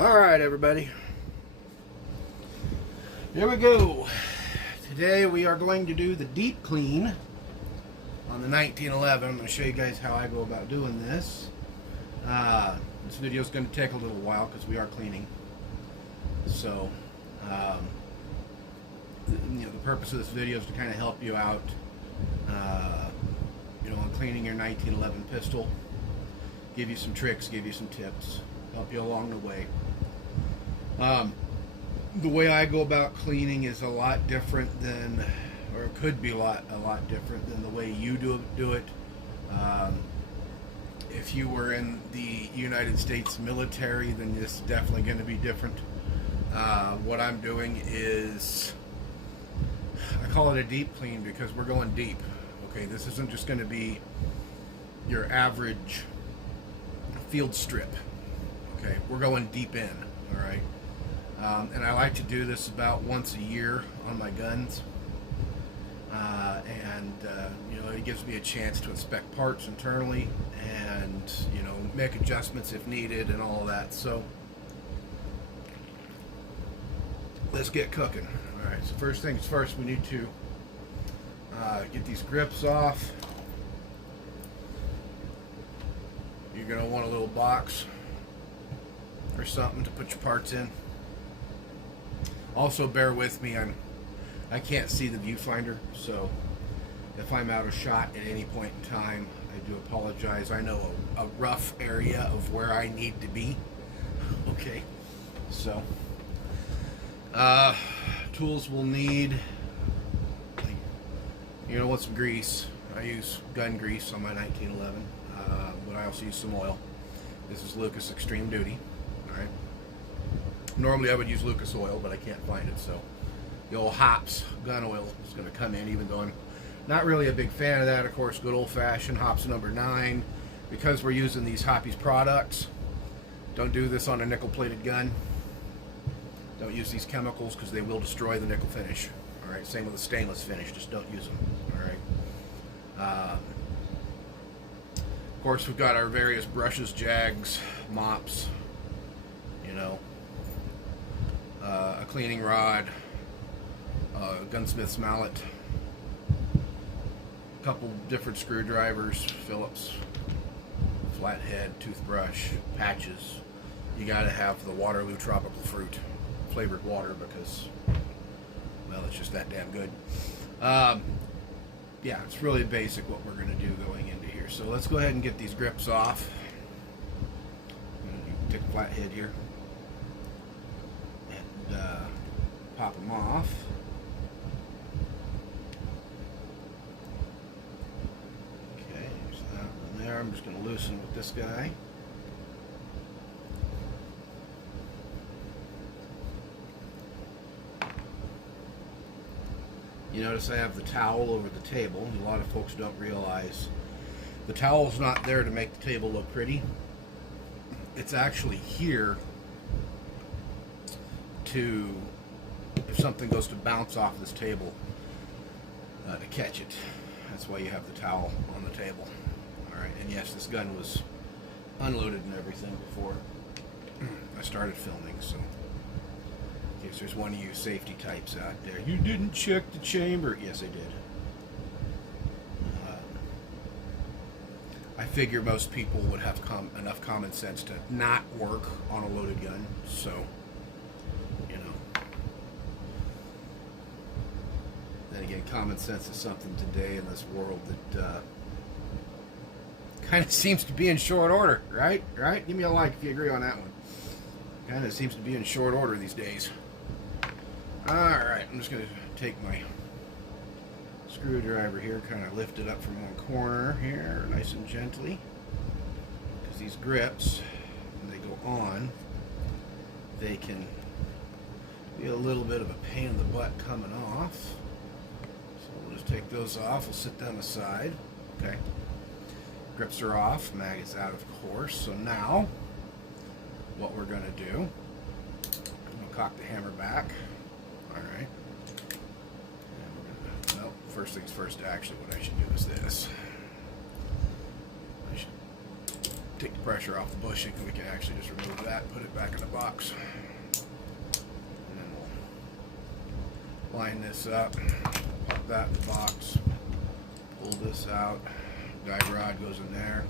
Alright, everybody. Here we go. Today we are going to do the deep clean on the 1911. I'm going to show you guys how I go about doing this. This video is going to take a little while because we are cleaning. So, the purpose of this video is to kind of help you out, on cleaning your 1911 pistol. Give you some tricks, give you some tips, help you along the way. The way I go about cleaning is a lot different than, or it could be a lot different than the way you do it. If you were in the United States military, then this is definitely going to be different. What I'm doing is, I call it a deep clean because we're going deep. Okay, this isn't just going to be your average field strip. Okay, we're going deep in. All right. And I like to do this about once a year on my guns, it gives me a chance to inspect parts internally and make adjustments if needed and all of that. So let's get cooking. All right, so first things first, we need to get these grips off. You're going to want a little box or something to put your parts in. Also, bear with me, I can't see the viewfinder, so if I'm out of shot at any point in time, I do apologize. I know a rough area of where I need to be. Okay, so tools we'll need, want some grease. I use gun grease on my 1911, but I also use some oil. This is Lucas Extreme Duty. All right. Normally I would use Lucas oil, but I can't find it, so the old Hops gun oil is going to come in, even though I'm not really a big fan of that. Of course, good old-fashioned Hops number 9. Because we're using these Hoppies products, don't do this on a nickel-plated gun. Don't use these chemicals because they will destroy the nickel finish. All right, same with the stainless finish. Just don't use them. All right. Of course, we've got our various brushes, jags, mops. A cleaning rod, gunsmith's mallet, a couple different screwdrivers, Phillips, flathead, toothbrush, patches. You got to have the Waterloo tropical fruit flavored water because, well, it's just that damn good. Yeah, it's really basic what we're going to do going into here. So let's go ahead and get these grips off. I'm going to take a flathead here. Pop them off. Okay, there's that one there. I'm just going to loosen with this guy. You notice I have the towel over the table. A lot of folks don't realize the towel's not there to make the table look pretty. It's actually here to, if something goes to bounce off this table, to catch it. That's why you have the towel on the table. Alright, and yes, this gun was unloaded and everything before I started filming, so in case there's one of you safety types out there. You didn't check the chamber. Yes, I did. I figure most people would have enough common sense to not work on a loaded gun, so then again, common sense is something today in this world that kind of seems to be in short order, right? Right? Give me a like if you agree on that one. Kind of seems to be in short order these days. Alright, I'm just going to take my screwdriver here, kind of lift it up from one corner here, nice and gently. Because these grips, when they go on, they can be a little bit of a pain in the butt coming off. So we'll just take those off, we'll set them aside. Okay. Grips are off, mag is out of course. So now, what we're going to do, I'm going to cock the hammer back. Alright. Well, first things first, actually what I should do is this. I should take the pressure off the bushing, and we can actually just remove that and put it back in the box. And then we'll line this up, pop that in the box, pull this out, guide rod goes in there.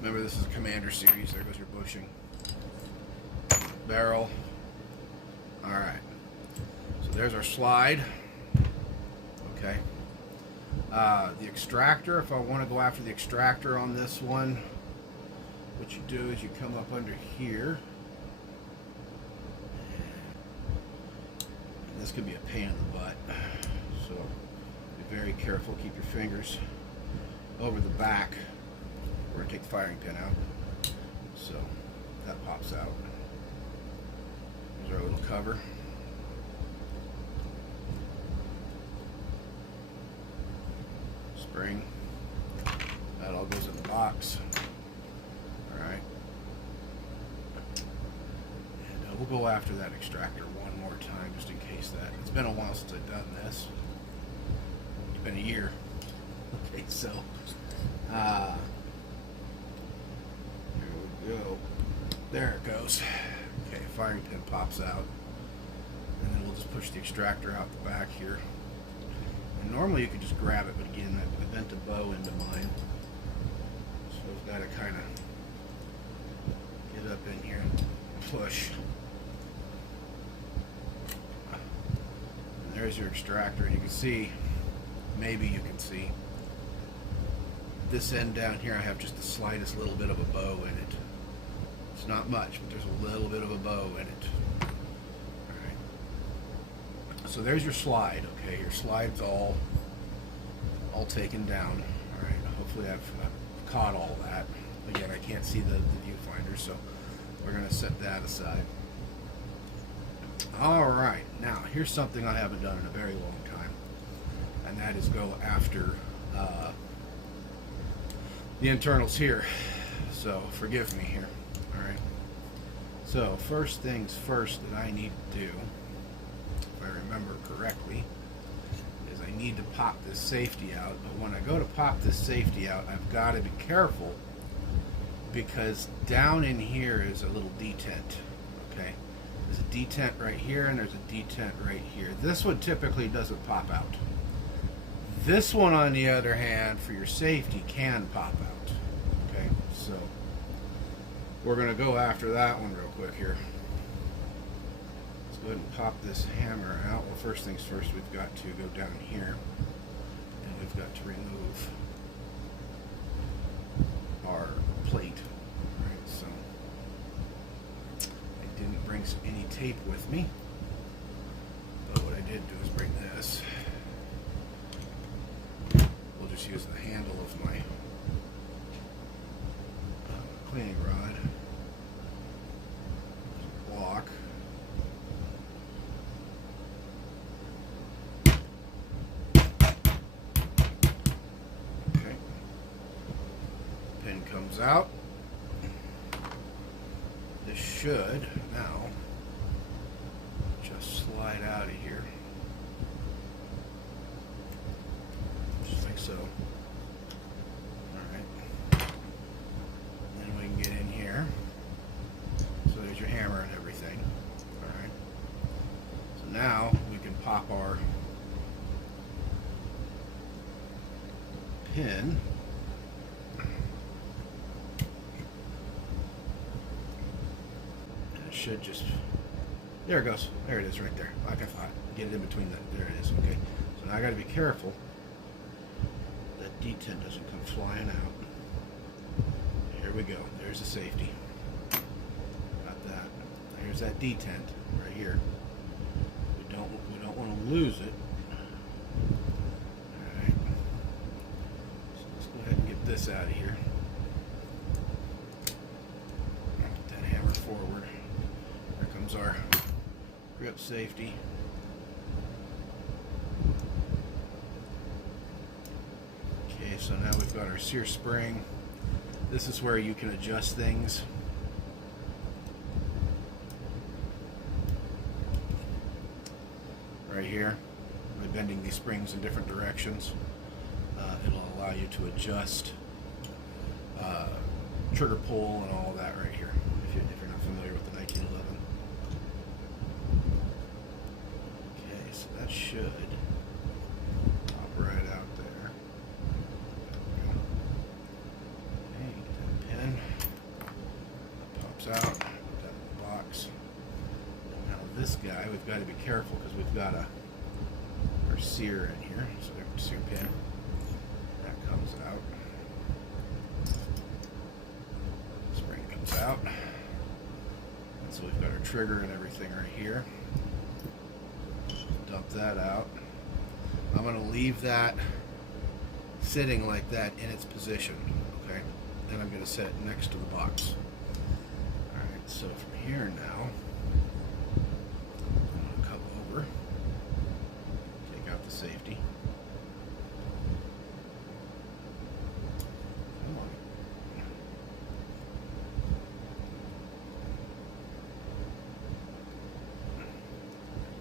Remember, this is a Commander series. There goes your bushing. Barrel. Alright. So there's our slide. Okay. The extractor, if I want to go after the extractor on this one, what you do is you come up under here. And this could be a pain in the butt. So be very careful. Keep your fingers over the back. We're going to take the firing pin out. So that pops out. There's our little cover. Spring. That all goes in the box. Alright. And we'll go after that extractor one more time just in case that. It's been a while since I've done this. It's been a year. Okay, so here we go. There it goes. Okay, firing pin pops out. And then we'll just push the extractor out the back here. And normally you could just grab it, but again, I bent a bow into mine. So I've got to kind of get up in here and push. And there's your extractor, and you can see, maybe you can see, this end down here I have just the slightest little bit of a bow in it. It's not much, but there's a little bit of a bow in it. Alright. So there's your slide, okay? Your slide's all taken down. Alright, hopefully I've caught all that. Again, I can't see the viewfinder, so we're going to set that aside. Alright, now here's something I haven't done in a very long time, and that is go after the internals here. So forgive me here. Alright. So first things first that I need to do, if I remember correctly, is I need to pop this safety out. But when I go to pop this safety out, I've got to be careful, because down in here is a little detent. Okay. There's a detent right here, and there's a detent right here. This one typically doesn't pop out. This one, on the other hand, for your safety, can pop out. Okay, so we're going to go after that one real quick here. Let's go ahead and pop this hammer out. Well, first things first, we've got to go down here, and we've got to remove our plate. All right, so I didn't bring any tape with me, but what I did do is bring this. We'll just use the handle of my cleaning rod. Block. Okay. Pin comes out. This should now just slide out of here. Just like so. Alright. Then we can get in here. So there's your hammer and everything. Alright. So now we can pop our pin. And it should just, there it goes. There it is right there. Like I thought. Get it in between that. There it is. Okay. So now I got to be careful that detent doesn't come flying out. Here we go. There's the safety. Got that. Here's that detent right here. We don't want to lose it. All right. So let's go ahead and get this out of here. Get that hammer forward. There comes our grip safety. Okay, so now we've got our sear spring. This is where you can adjust things. Right here, by bending these springs in different directions, it'll allow you to adjust trigger pull and all of that right here, if you're not familiar with the 1911. Okay, so that should pop right out there. Okay, get that pin. That pops out. Put that in the box. Now this guy, we've got to be careful because we've got our sear in here. So there's the sear pin. That comes out. Spring comes out. And so we've got our trigger and everything right here. Dump that out. I'm going to leave that sitting like that in its position. Okay? Then I'm going to set it next to the box. Alright, so from here now, I'm going to come over. Take out the safety. Come on. There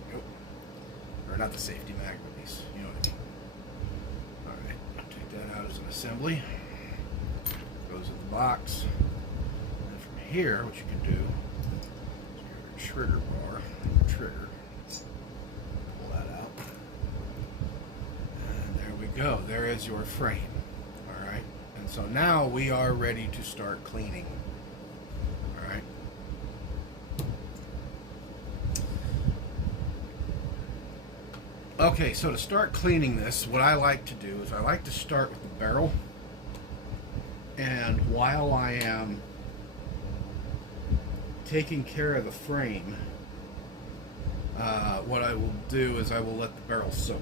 we go. Or not the safety mag release, you know what I mean. Alright, take that out as an assembly. Goes in the box. And from here, what you can do is your trigger bar, trigger, pull that out. And there we go. There is your frame. Alright. And so now we are ready to start cleaning. Alright. Okay, so to start cleaning this, what I like to do is I like to start with the barrel. And while I am taking care of the frame, what I will do is I will let the barrel soak.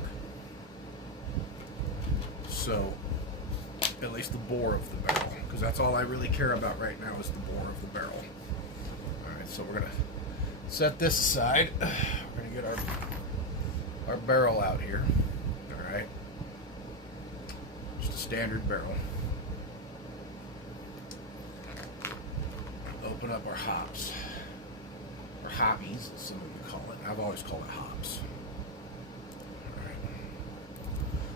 So, at least the bore of the barrel, because that's all I really care about right now is the bore of the barrel. Alright, so we're going to set this aside. We're going to get our barrel out here. Alright. Just a standard barrel. Open up our hops, or hoppies, as some of you call it. I've always called it hops. All right.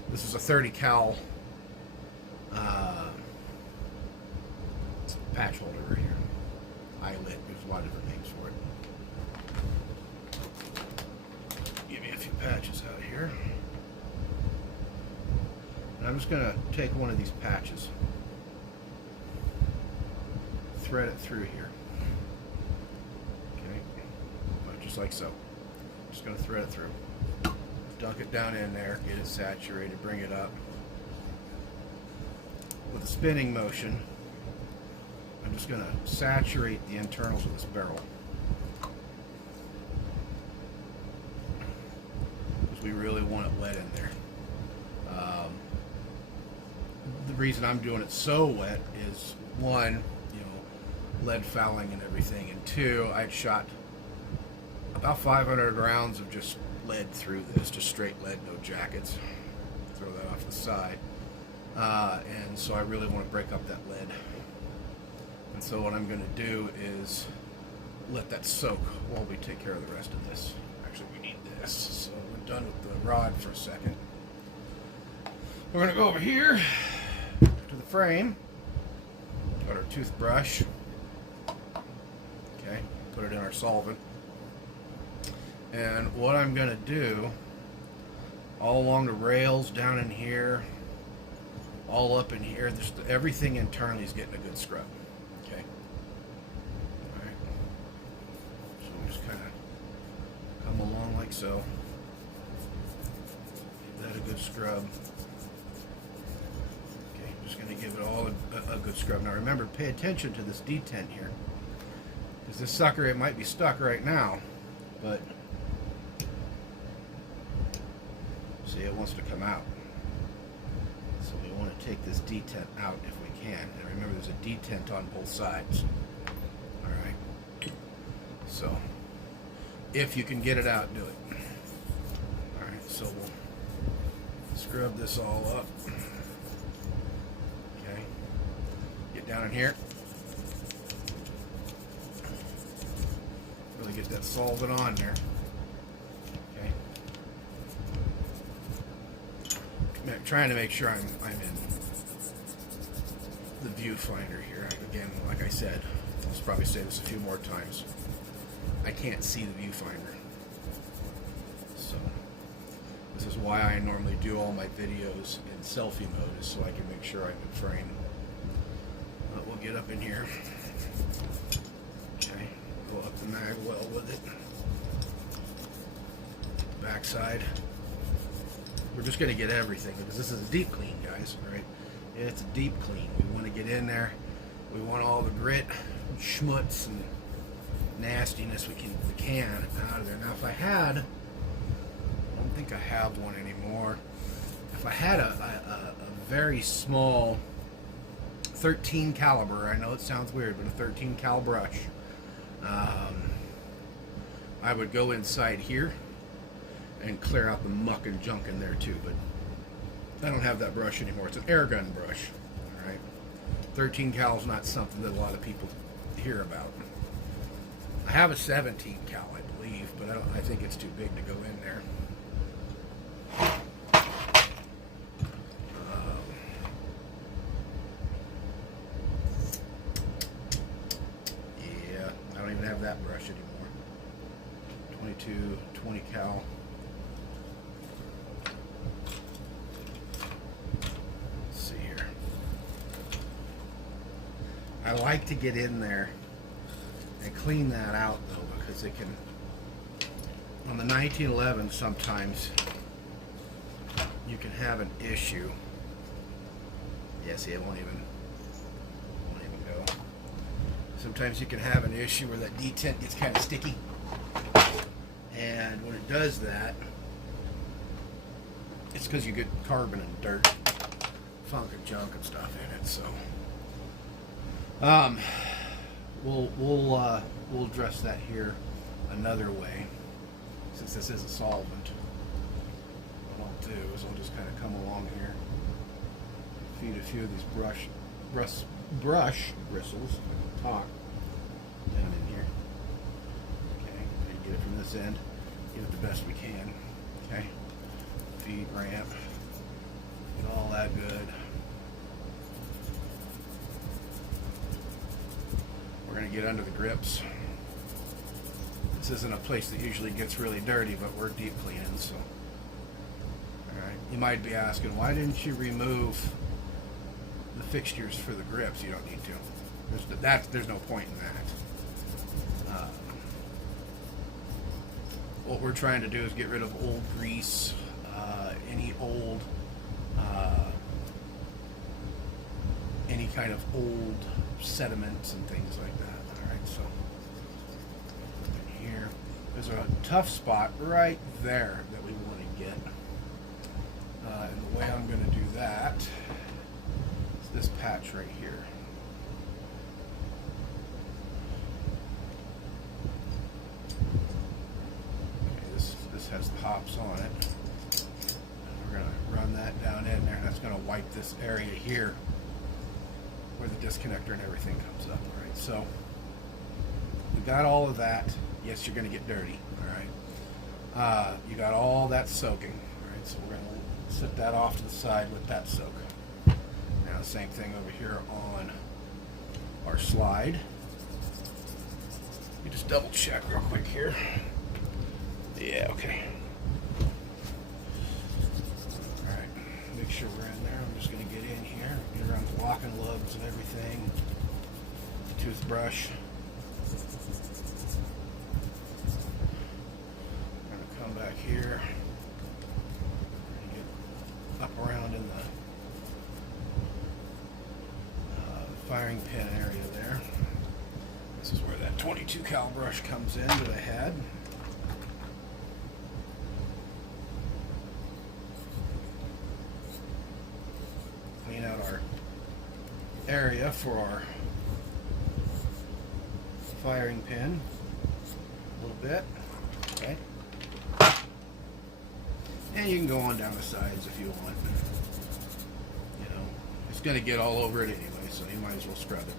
This is a 30 cal patch holder right here. Eyelet. There's a lot of different names for it. Give me a few patches out here. And I'm just going to take one of these patches. Thread it through here. Okay, just like so. Just going to thread it through. Dunk it down in there, get it saturated, bring it up. With a spinning motion, I'm just going to saturate the internals of this barrel. Because we really want it wet in there. The reason I'm doing it so wet is, one, lead fouling and everything, and two, I'd shot about 500 rounds of just lead through this, just straight lead, no jackets. Throw that off the side. And so I really want to break up that lead. And so what I'm going to do is let that soak while we take care of the rest of this. Actually, we need this. So we're done with the rod for a second. We're going to go over here to the frame. Got our toothbrush. Okay, put it in our solvent. And what I'm going to do, all along the rails, down in here, all up in here, everything internally is getting a good scrub. Okay. Alright. So we just kind of come along like so. Give that a good scrub. Okay, just going to give it all a good scrub. Now remember, pay attention to this detent here. Because this sucker, it might be stuck right now, but see, it wants to come out. So we want to take this detent out if we can. And remember, there's a detent on both sides. Alright. So, if you can get it out, do it. Alright, so we'll scrub this all up. Okay. Get down in here. Really get that solvent on there. Okay. Trying to make sure I'm in the viewfinder here. Again, like I said, I'll probably say this a few more times. I can't see the viewfinder. So this is why I normally do all my videos in selfie mode, is so I can make sure I'm in frame. But we'll get up in here. Okay, pull up the mag well with it. Backside. We're just going to get everything because this is a deep clean, guys, right? It's a deep clean. We want to get in there. We want all the grit, and schmutz, and nastiness we can out of there. Now, if I had, I don't think I have one anymore. If I had a very small 13 caliber, I know it sounds weird, but a 13 cal brush, I would go inside here and clear out the muck and junk in there too, but I don't have that brush anymore. It's an air gun brush. All right, 13 cal is not something that a lot of people hear about. I have a 17 cal, I believe, but I think it's too big to go in there. Yeah, I don't even have that brush anymore. 22, 20 cal. I like to get in there and clean that out though, because it can, on the 1911 sometimes you can have an issue. Yeah, see, it won't even go. Sometimes you can have an issue where that detent gets kind of sticky, and when it does that, it's because you get carbon and dirt, funk and junk and stuff in it. So we'll address that here another way, since this is a solvent. What I'll do is I'll just kind of come along here, feed a few of these brush bristles, talk, down in here. Okay, and get it from this end, get it the best we can. Okay, feed, ramp, get all that good. We're going to get under the grips. This isn't a place that usually gets really dirty, but we're deep cleaning, so. Alright, you might be asking, why didn't you remove the fixtures for the grips? You don't need to. There's no point in that. What we're trying to do is get rid of old grease, any old, any kind of old sediments and things like that. Alright, so in here, there's a tough spot right there that we want to get. And the way I'm going to do that is this patch right here. Okay, this has the hops on it. And we're going to run that down in there, and that's going to wipe this area here where the disconnector and everything comes up. All right, so we got all of that. Yes, you're going to get dirty. All right, you got all that soaking. All right, so we're going to set that off to the side with that soak. Now the same thing over here on our slide. Let me just double check real quick here. Yeah, okay. All right, make sure we're in there. I'm just going to get in here, get around the locking lugs and everything. The toothbrush. I'm going to come back here and get up around in the firing pin area there. This is where that 22 cal brush comes in that I had. Clean out our area for our firing pin a little bit. Okay. And you can go on down the sides if you want. You know, it's going to get all over it anyway, so you might as well scrub it.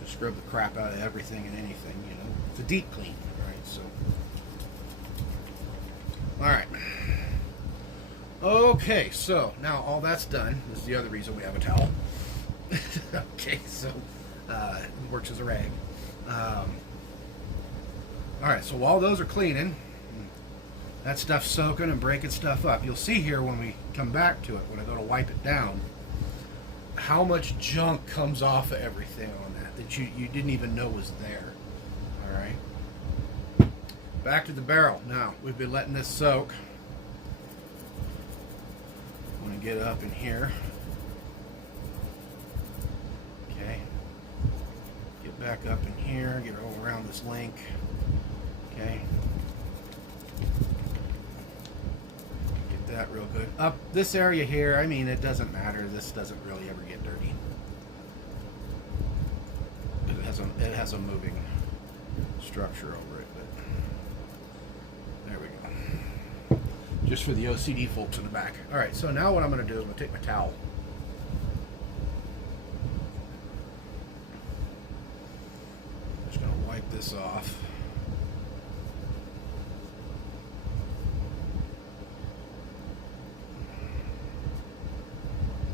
Just scrub the crap out of everything and anything, you know. It's a deep clean, right? So, all right. Okay, so now all that's done. This is the other reason we have a towel. Okay, so it works as a rag. All right, so while those are cleaning, that stuff's soaking and breaking stuff up. You'll see here when we come back to it, when I go to wipe it down, how much junk comes off of everything on that you didn't even know was there. All right. Back to the barrel. Now, we've been letting this soak. I'm going to get up in here. Okay. Get back up in here, get all around this link. Okay. Get that real good. Up this area here, I mean, it doesn't matter. This doesn't really ever get dirty. It has a moving structure over it, but there we go. Just for the OCD folks in the back. All right, so now what I'm going to do is I'm going to take my towel. I'm just going to wipe this off.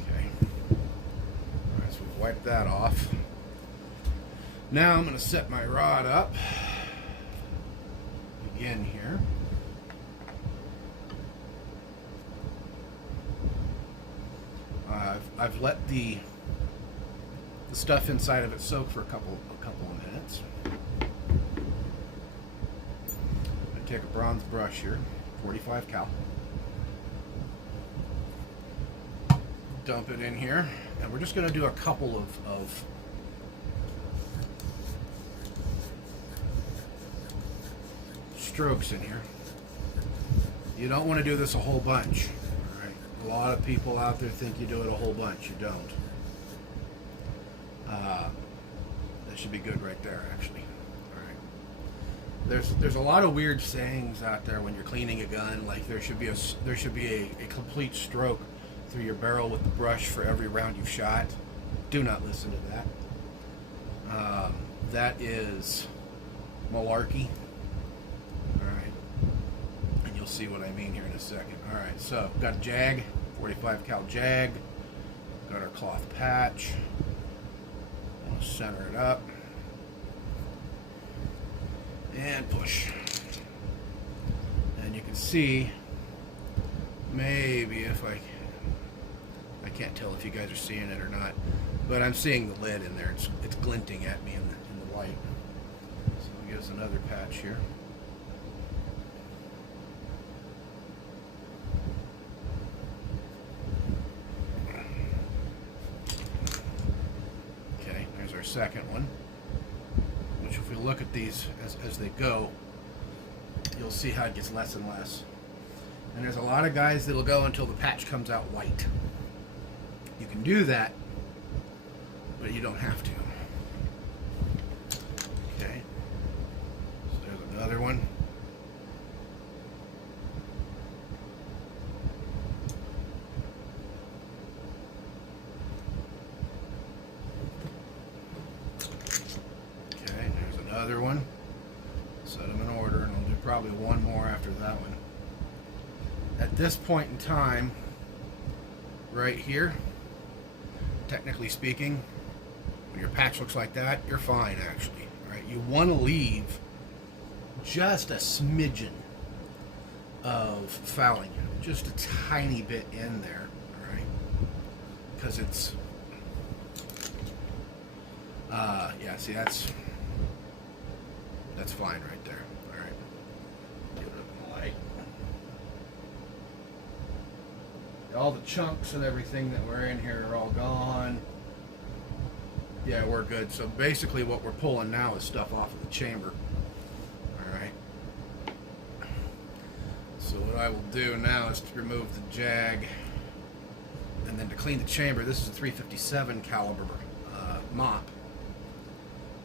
Okay. All right, so we've wiped that off. Now I'm going to set my rod up again here. I've let the stuff inside of it soak for a couple of minutes. I take a bronze brush here, 45 cal. Dump it in here, and we're just going to do a couple of strokes in here. You don't want to do this a whole bunch. All right. A lot of people out there think you do it a whole bunch. You don't. That should be good right there, actually. All right. There's a lot of weird sayings out there when you're cleaning a gun. Like there should be a complete stroke through your barrel with the brush for every round you've shot. Do not listen to that. That is malarkey. You'll see what I mean here in a second. All right, so got a jag, 45 cal jag. Got our cloth patch. I'm gonna center it up and push. And you can see, maybe if I can't tell if you guys are seeing it or not, but I'm seeing the lid in there. It's glinting at me in the light. So I'll give us another patch here. Second one, which if we look at these as they go, you'll see how it gets less and less. And there's a lot of guys that'll go until the patch comes out white. You can do that, but you don't have to. Okay, so there's another one. Another one. Set them in order, and I'll do probably one more after that one. At this point in time, right here, technically speaking, when your patch looks like that, you're fine actually. Right? You want to leave just a smidgen of fouling, just a tiny bit in there, all right? Because it's, yeah. See, that's fine right there. All right. Get it up in the light. All the chunks and everything that were in here are all gone. Yeah, we're good. So basically what we're pulling now is stuff off of the chamber. All right. So what I will do now is to remove the jag, and then to clean the chamber, this is a 357 caliber mop.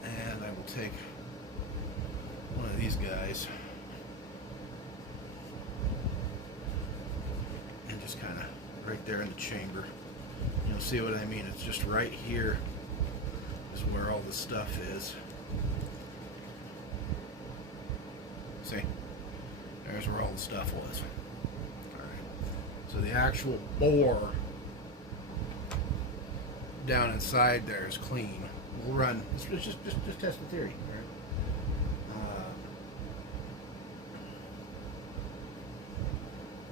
And I will take one of these guys and just kind of right there in the chamber. You'll see what I mean. It's just right here is where all the stuff is. See? There's where all the stuff was. Alright. So the actual bore down inside there is clean. We'll run. Just test the theory. All right.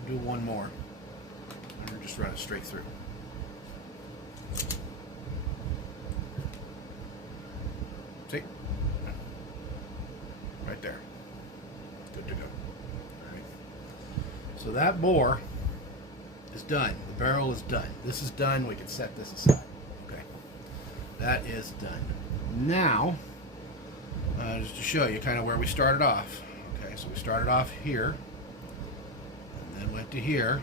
Do one more, and we'll just run it straight through. See? Right there. Good to go. All right. So that bore is done. The barrel is done. This is done. We can set this aside. Okay. That is done. Now, just to show you kind of where we started off. Okay, so we started off here, and then went to here.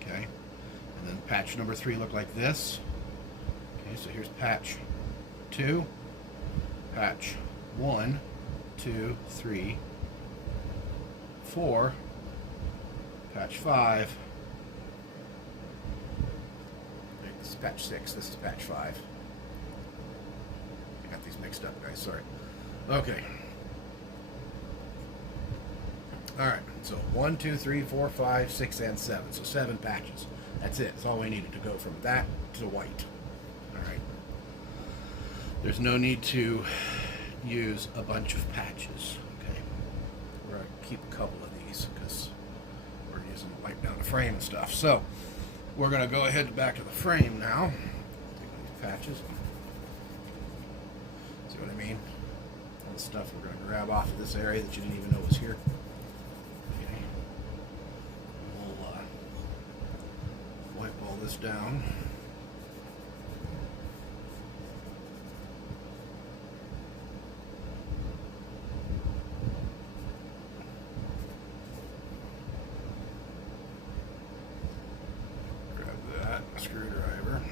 Okay, and then patch number 3 looked like this. Okay, so here's patch 2, patch 1, 2, 3, 4, patch 5. This is patch 6, this is patch 5. I got these mixed up, guys, sorry. Okay. Alright, so 1, 2, 3, 4, 5, 6, and 7. So 7 patches. That's it. That's all we needed to go from that to white. Alright. There's no need to use a bunch of patches. Okay. We're going to keep a couple of these because we're using to wipe down the frame and stuff. So we're going to go ahead back to the frame now. Take these patches. See what I mean? All the stuff we're going to grab off of this area that you didn't even know was here. Okay. We'll wipe all this down. Screwdriver.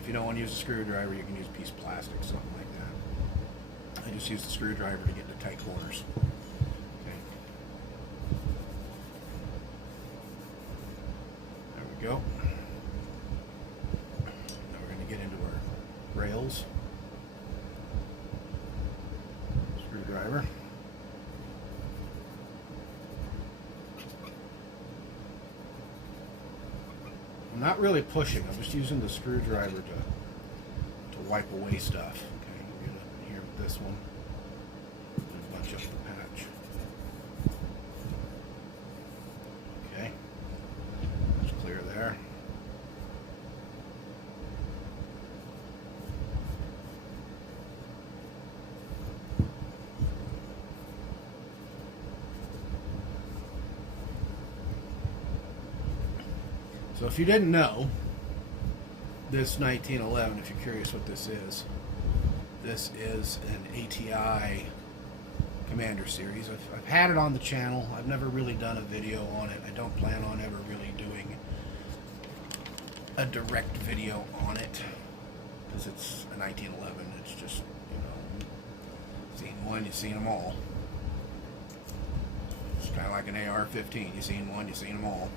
If you don't want to use a screwdriver, you can use a piece of plastic, something like that. I just use the screwdriver to get to tight corners. Okay. There we go. Now we're going to get into our rails. Screwdriver. I'm not really pushing, I'm just using the screwdriver to wipe away stuff. Okay, we're going to here with this one, and bunch up the patch. Okay, that's clear there. So if you didn't know, this 1911, if you're curious what this is an ATI Commander series. I've had it on the channel. I've never really done a video on it. I don't plan on ever really doing a direct video on it because it's a 1911. It's just, you know, seen one, you've seen them all. It's kind of like an AR-15. You've seen one, you've seen them all.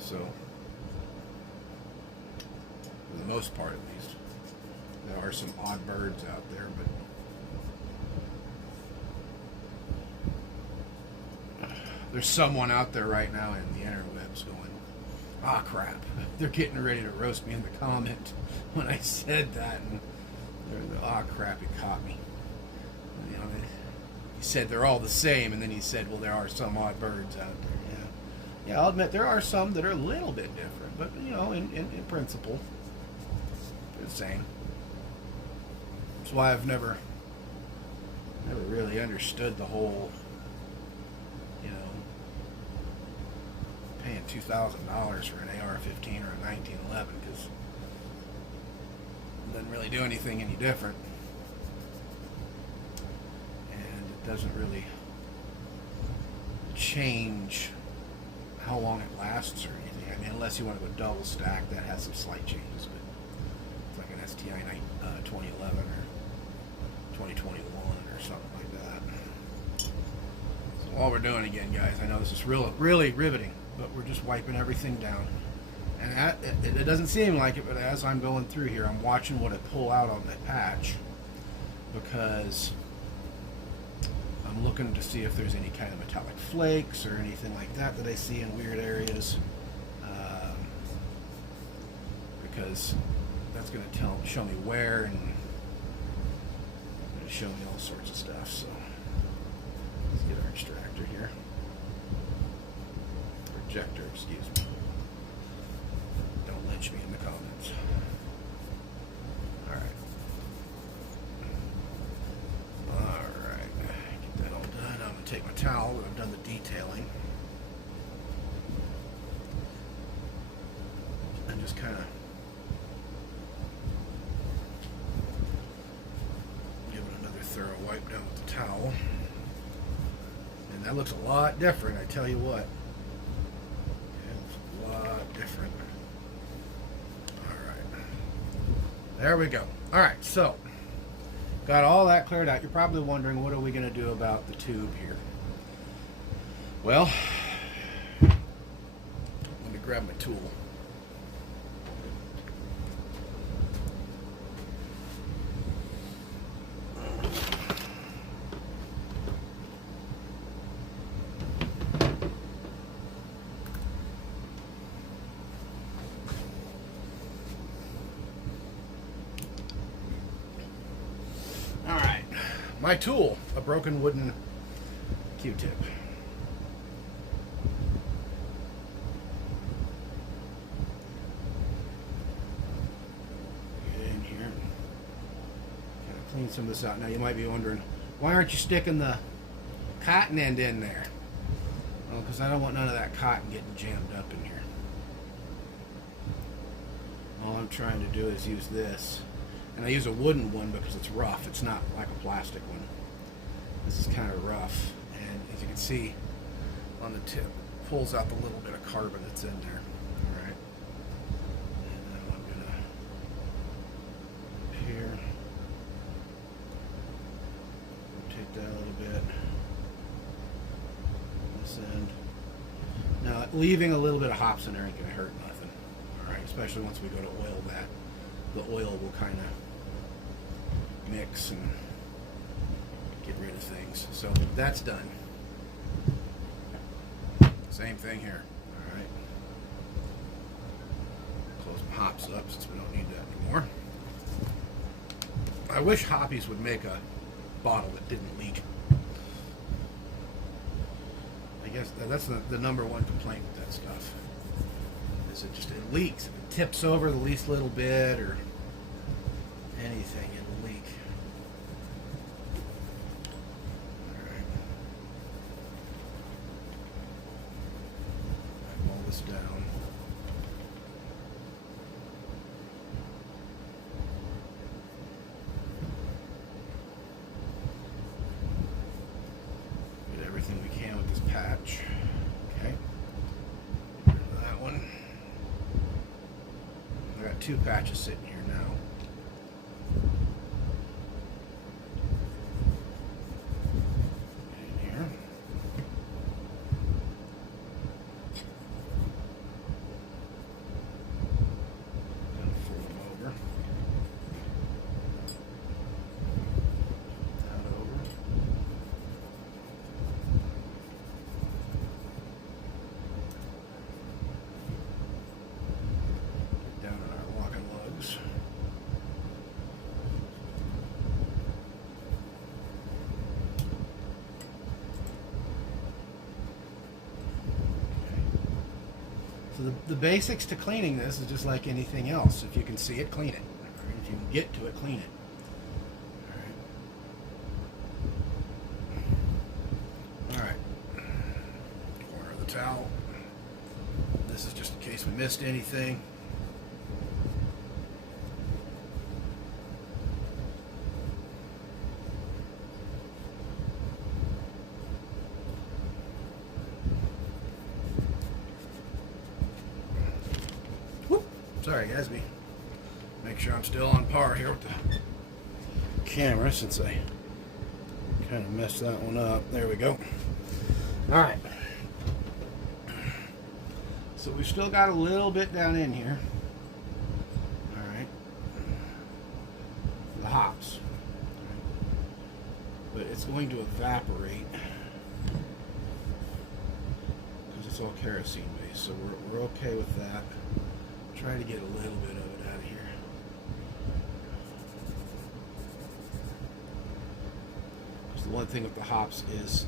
So, for the most part at least, there are some odd birds out there, but there's someone out there right now in the interwebs going, ah, crap, they're getting ready to roast me in the comment when I said that, and they're, ah, crap, it caught me. You know, he said they're all the same, and then he said, well, there are some odd birds out there. Yeah, I'll admit there are some that are a little bit different, but you know, in principle, they're the same. That's why I've never really understood the whole, you know, paying $2,000 for an AR-15 or a 1911 because it doesn't really do anything any different, and it doesn't really change how long it lasts or anything. I mean, unless you want to go double stack, that has some slight changes, but it's like an STI 2011 or 2021 or something like that. So all we're doing again, guys, I know this is really riveting, but we're just wiping everything down. And it doesn't seem like it, but as I'm going through here, I'm watching what I pull out on that patch because I'm looking to see if there's any kind of metallic flakes or anything like that that I see in weird areas, because that's going to show me wear and show me all sorts of stuff. So let's get our extractor here, projector, excuse me. Don't lynch me in the comments. All right. Get that all done. I'm going to take my towel when I've done the detailing and just kind of give it another thorough wipe down with the towel. And that looks a lot different, I tell you what. It's a lot different. Alright. There we go. Alright, so got all that cleared out. You're probably wondering, what are we going to do about the tube here? Well, let me grab my tool. My tool, a broken wooden Q-tip. Get in here. Kind of clean some of this out. Now you might be wondering, why aren't you sticking the cotton end in there? Well, because I don't want none of that cotton getting jammed up in here. All I'm trying to do is use this. And I use a wooden one because it's rough. It's not like a plastic one. This is kind of rough. And as you can see on the tip, it pulls out the little bit of carbon that's in there. All right. And then I'm going to, here, take that a little bit. This end. Now, leaving a little bit of hops in there ain't going to hurt nothing. All right. Especially once we go to oil that. The oil will kind of mix and get rid of things. So that's done. Same thing here. All right. Close my hops up since we don't need that anymore. I wish Hoppies would make a bottle that didn't leak. I guess that's the number one complaint with that stuff. Is it leaks. If it tips over the least little bit or anything, it'll leak. Alright. Roll this down. Get everything we can with this patch. Okay. Get rid of that one. I got two patches sitting here now. So the basics to cleaning this is just like anything else. If you can see it, clean it. If you can get to it, clean it. All right. Corner of the towel. This is just in case we missed anything. Sorry guys, make sure I'm still on par here with the camera since I kind of messed that one up. There we go. Alright. So we've still got a little bit down in here. Alright. The hops. But it's going to evaporate because it's all kerosene based, so we're okay with that. Try to get a little bit of it out of here. Because the one thing with the hops is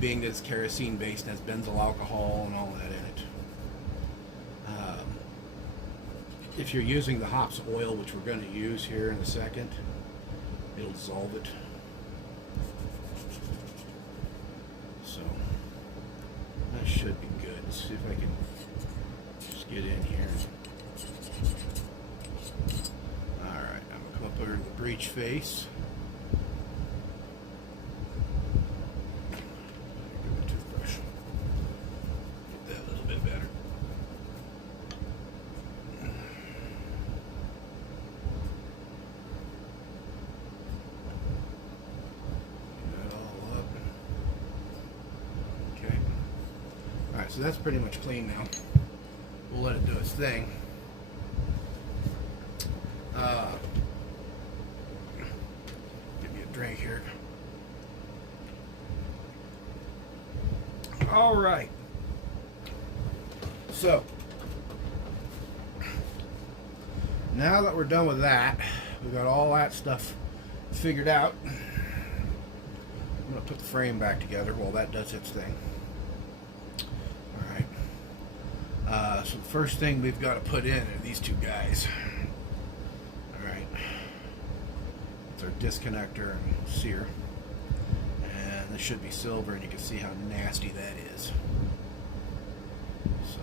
being that it's kerosene based and has benzyl alcohol and all that in it. If you're using the hops oil, which we're going to use here in a second, it'll dissolve it. So that should be good. Let's see if I can just get in here. Alright, I'm going to come up over to the breech face. So that's pretty much clean now. We'll let it do its thing. Give me a drink here. All right. So now that we're done with that, we got all that stuff figured out. I'm going to put the frame back together while that does its thing. So the first thing we've got to put in are these two guys. Alright. It's our disconnector and sear. And this should be silver, and you can see how nasty that is. So,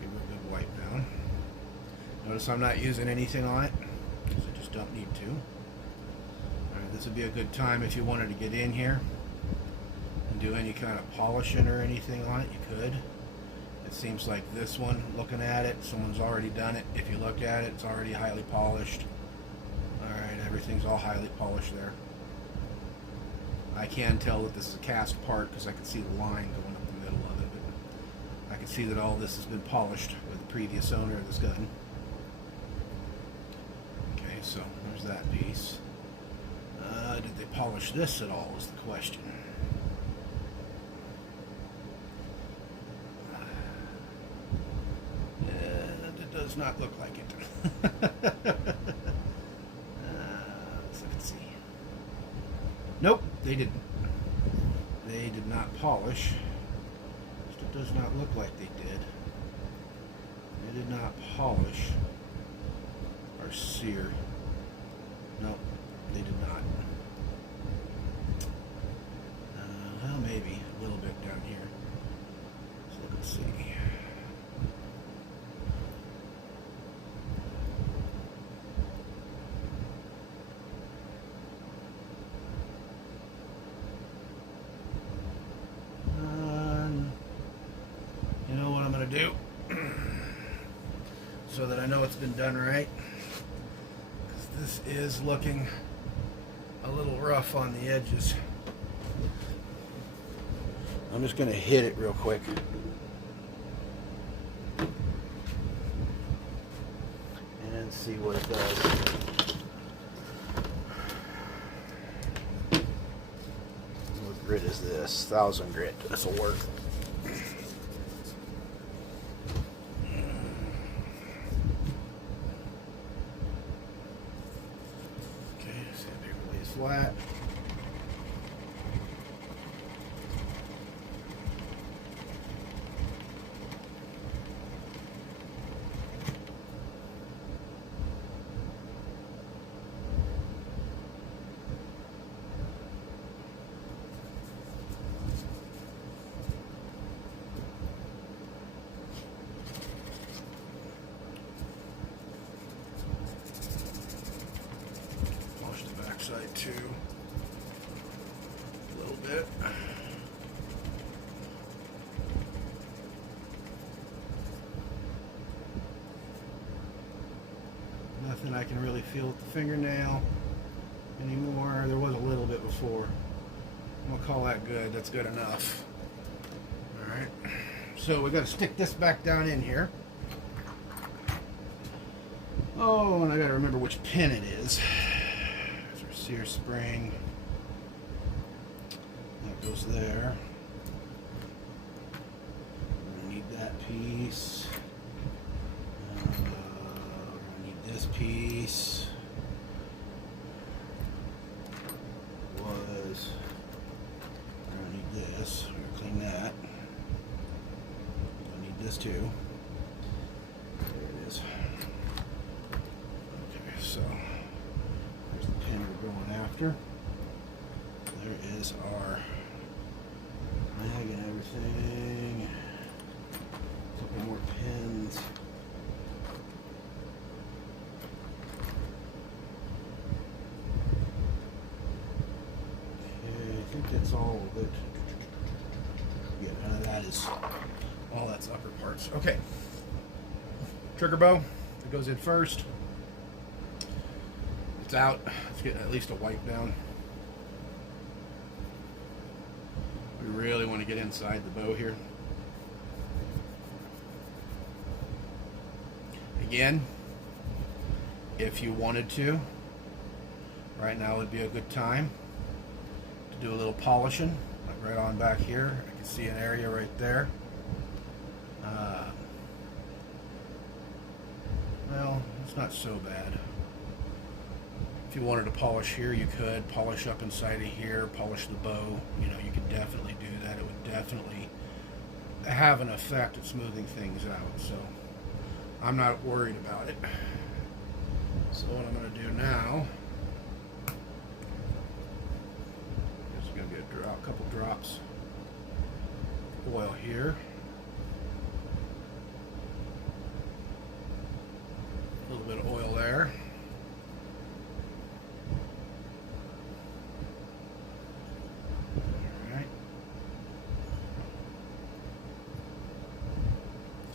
give it a good wipe down. Notice I'm not using anything on it, because I just don't need to. Alright, this would be a good time if you wanted to get in here and do any kind of polishing or anything on it. You could. It seems like this one, looking at it, someone's already done it. If you look at it, it's already highly polished. Alright, everything's all highly polished there. I can tell that this is a cast part because I can see the line going up the middle of it. But I can see that all this has been polished by the previous owner of this gun. Okay, so there's that piece. Did they polish this at all is the question. Does not look like it. Let's see. Nope, they didn't. They did not polish. It does not look like they did. They did not polish or sear. Nope, they did not. Well, maybe a little bit down here. So let's see. Do so that I know it's been done right, because this is looking a little rough on the edges. I'm just going to hit it real quick and see what it does. What grit is this? 1000 grit. This will work. Flat. Side too, a little bit. Nothing I can really feel with the fingernail anymore. There was a little bit before. I'm gonna call that good. That's good enough. All right. So we got to stick this back down in here. Oh, and I gotta remember which pin it is. There's our sear spring. That goes there. We're gonna need that piece. We're gonna need this piece. Was we're gonna need this. We're gonna clean that. I need this too. There it is. Okay, so there's the pin we're going after. There is our mag and everything. A couple more pins. Okay, I think that's all of it. Yeah, that is all that's upper parts. Okay. Trigger bow, it goes in first. It's out. Let's get at least a wipe down. We really want to get inside the bow here. Again, if you wanted to, right now would be a good time to do a little polishing. Like right on back here, I can see an area right there. Well, it's not so bad. If you wanted to polish here, you could polish up inside of here, polish the bow. You know, you could definitely do that. It would definitely have an effect at smoothing things out. So I'm not worried about it. So what I'm going to do now is going to get a couple drops of oil here. A little bit of oil there. All right.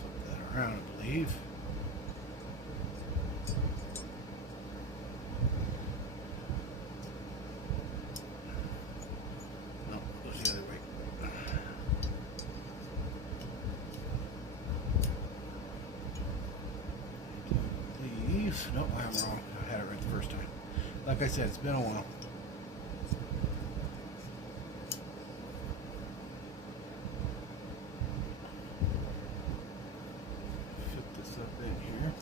Flip that around, I believe. No, it goes the other way. Nope, I'm wrong. I had it right the first time. Like I said, it's been a while. Fit this up in here.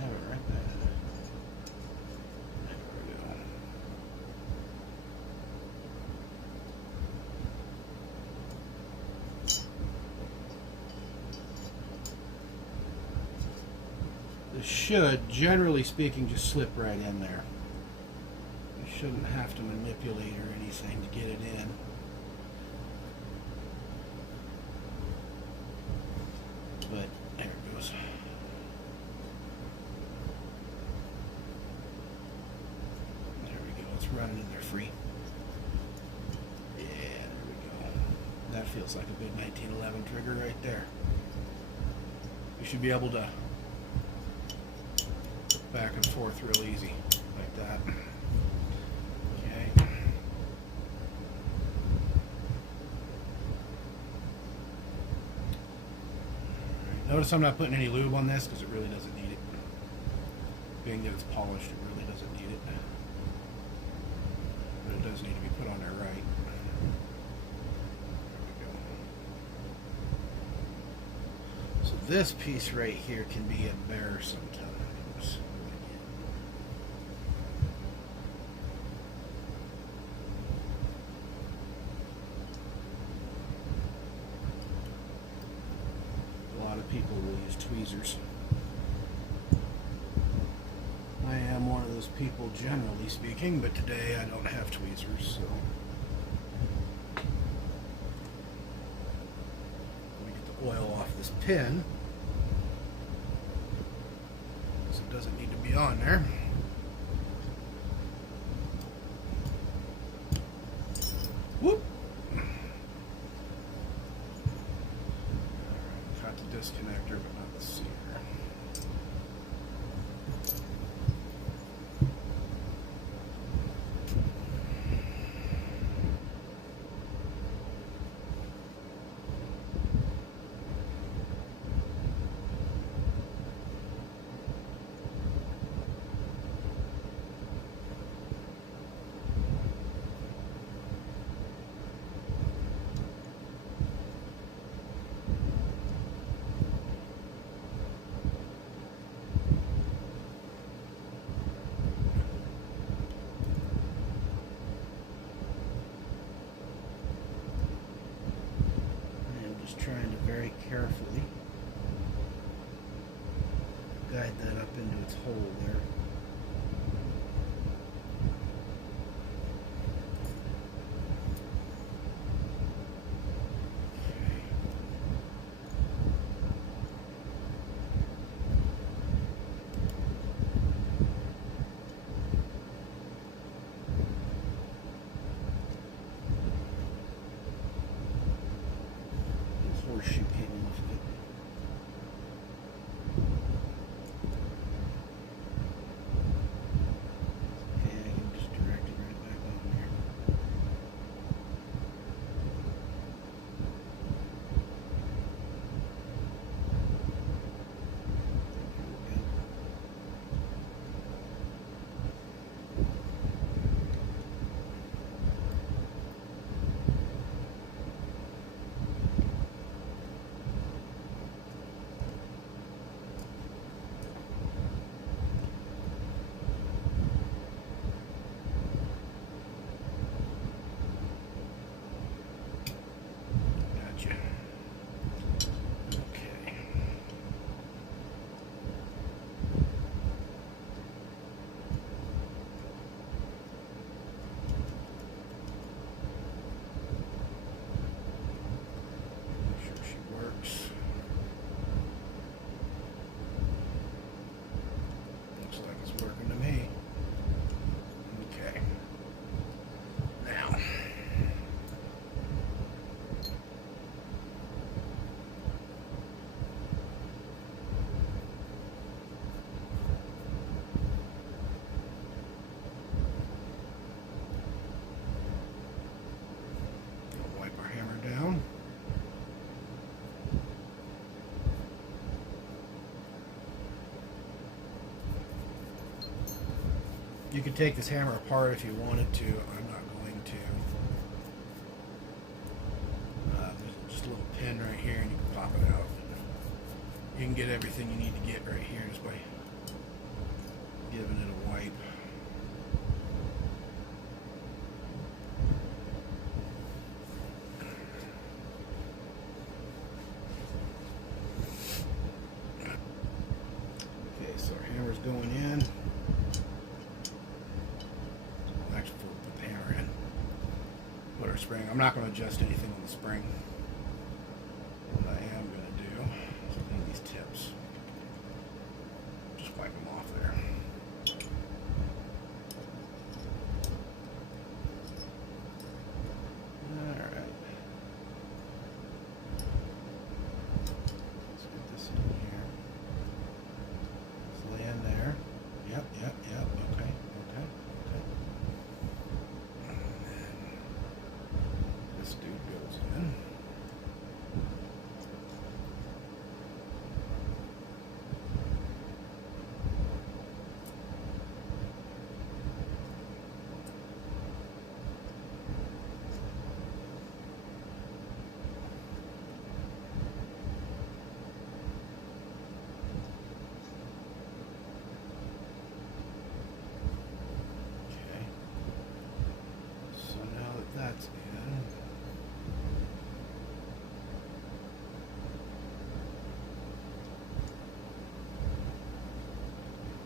Have it right there. There we go. This should, generally speaking, just slip right in there. You shouldn't have to manipulate or anything to get it in. But there it goes. There we go. It's running in there free. Yeah, there we go. That feels like a good 1911 trigger right there. You should be able to back and forth real easy like that. Okay. Right. Notice I'm not putting any lube on this because it really doesn't need it. Being that it's polished, it really doesn't need it. But it does need to be put on there right. There we go. So this piece right here can be a bear sometimes. People will use tweezers. I am one of those people, generally speaking, but today I don't have tweezers, so let me get the oil off this pin because it doesn't need to be on there. Whoop! Disconnector, but not the sear. carefully guide that up into its hole there. Horseshoe came off of it. Okay, I can just direct it right back on there. Gotcha. Okay. Make sure she works. Looks like it's working to me. Okay. Now. Wipe our hammer down. You could take this hammer apart if you wanted to. I'm not going to. There's just a little pin right here and you can pop it out. You can get everything you need to get right here just by giving it a wipe. Okay, so our hammer's going in. We'll actually put the hammer in. Put our spring. I'm not going to adjust anything on the spring. What I am going to do is clean these tips. Just wipe them off there. Alright. Let's get this in here. Let's lay in there. Yep. Okay. And then this dude goes in. Okay. So now that that's in,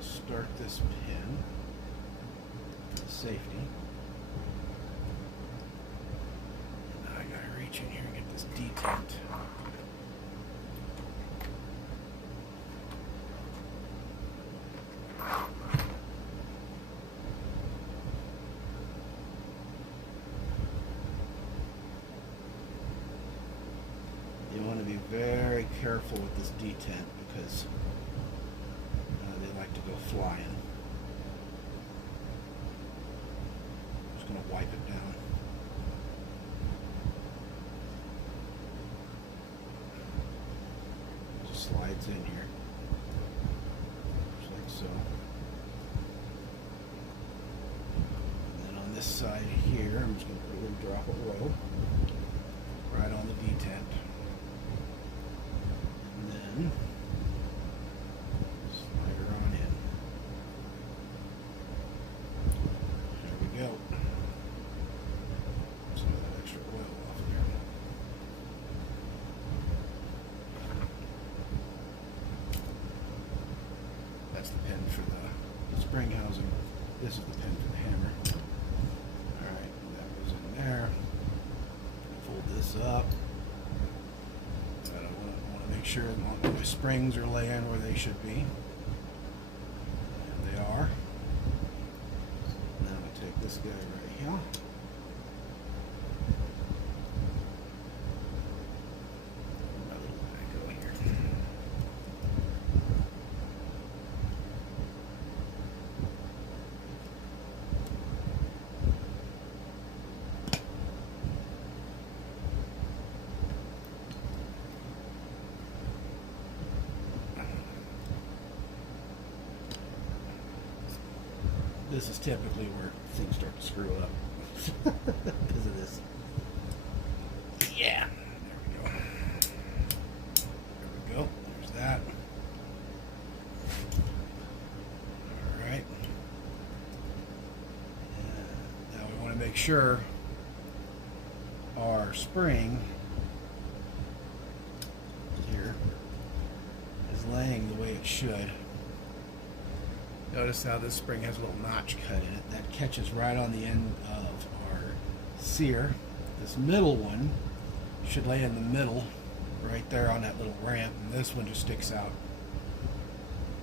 start this pin for safety. Now I gotta reach in here and get this detent. You want to be very careful with this detent because they like to go flying. Just going to wipe it down. It just slides in here, just like so. And then on this side here, I'm just going to put a little drop of oil right on the detent. And then slide her on in. There we go. Some of that extra oil off there. for the spring housing. This is the pin for the hammer. Alright, that goes in there. Fold this up. But I want to make sure that the springs are laying where they should be. And they are. Now I take this guy right here. My little back over here. This is typically where things start to screw up because of this. Yeah, there we go. There we go. There's that. All right. Now we want to make sure our spring here is laying the way it should. Notice how this spring has a little notch cut in it. That catches right on the end of our sear. This middle one should lay in the middle, right there on that little ramp, and this one just sticks out.